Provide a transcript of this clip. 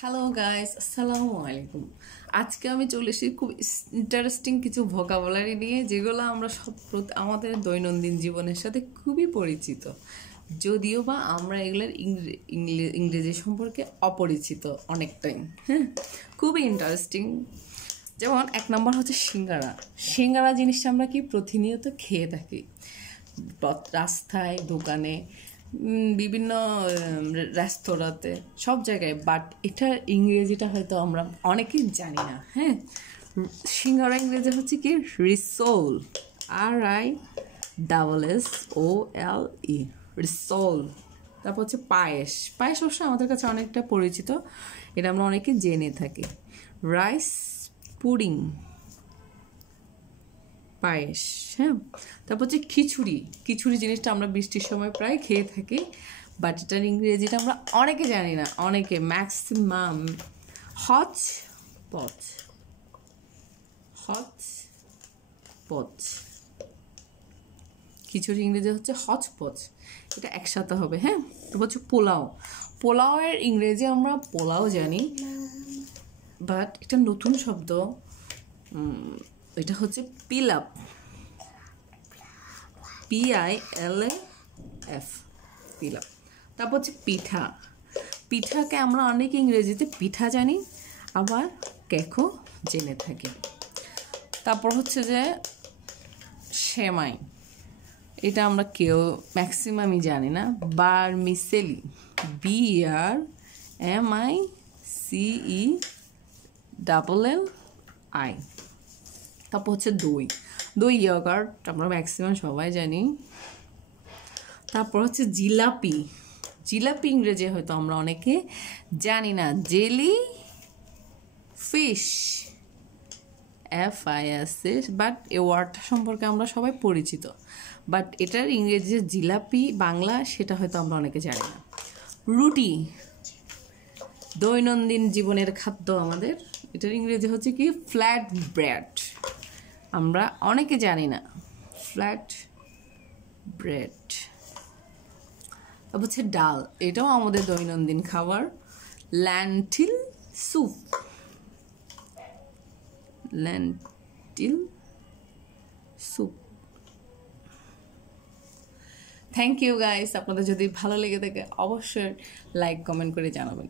Hello guys, আসসালামু আলাইকুম। আজকে আমি চলে এসেছি খুব ইন্টারেস্টিং কিছু ভোকাবুলারি নিয়ে, যেগুলো আমরা আমাদের দৈনন্দিন জীবনের সাথে খুবই পরিচিত, যদিও বা আমরা এগুলোর ইংরেজি সম্পর্কে অপরিচিত অনেকটাই। হ্যাঁ, খুবই ইন্টারেস্টিং। যেমন 1 নম্বর হচ্ছে সিঙ্গারা। সিঙ্গারা জিনিসটা আমরা কি প্রতিনিয়ত খেয়ে থাকি, রাস্তায়, দোকানে, বিভিন্ন রেস্তোরাঁতে, সব জায়গায়। বাট এটার ইংরেজিটা হয়তো আমরা অনেকেই জানি না। হ্যাঁ, সিঙ্গারা ইংরেজি হচ্ছে কি রিসোল, RISSOLE, রিসোল। তারপর হচ্ছে পায়েস। পায়েস অবশ্য আমাদের কাছে অনেকটা পরিচিত, এটা আমরা অনেকে জেনে থাকি। রাইস পুডিং, পায়েস। হ্যাঁ, তারপর হচ্ছে খিচুড়ি। খিচুড়ি জিনিসটা আমরা বৃষ্টির সময় প্রায় খেয়ে থাকি, বাট এটার ইংরেজিটা আমরা অনেকে জানি না, অনেকে ম্যাক্সিমাম। হচ পচ, হচ পচ। খিচুড়ি ইংরেজি হচ্ছে হচ পচ, এটা একসাথে হবে। হ্যাঁ, তারপর হচ্ছে পোলাও। পোলাওয়ের ইংরেজি আমরা পোলাও জানি, বাট এটা নতুন শব্দ, এটা হচ্ছে পিলাপ, PILAF, পিলাপ। তারপর হচ্ছে পিঠা। পিঠাকে আমরা অনেক ইংরেজিতে পিঠা জানি, আবার কেকও জেনে থাকি। তারপর হচ্ছে যে সেমাই, এটা আমরা কেউ ম্যাক্সিমামই জানি না। বারমিসেলি, BRMICELLI। তারপর হচ্ছে দই। দই ইয়গার্ট আমরা ম্যাক্সিমাম সবাই জানি। তারপর হচ্ছে জিলাপি। জিলাপি ইংরেজি হয়তো আমরা অনেকে জানি না। জেলি ফিশ, FIS, বাট এই ওয়ার্ডটা সম্পর্কে আমরা সবাই পরিচিত, বাট এটার ইংরেজি জিলাপি বাংলা সেটা হয়তো আমরা অনেকে জানি না। রুটি, দৈনন্দিন জীবনের খাদ্য আমাদের, এটার ইংরেজি হচ্ছে কি ফ্ল্যাট ব্রেড, আমরা অনেকে জানি না ফ্ল্যাট ব্রেড। তারপর হচ্ছে ডাল, এটাও আমাদের দৈনন্দিন খাবার, lentil soup, lentil soup. Thank you guys, আপনাদের যদি ভালো লেগে থাকে অবশ্যই লাইক কমেন্ট করে জানাবেন।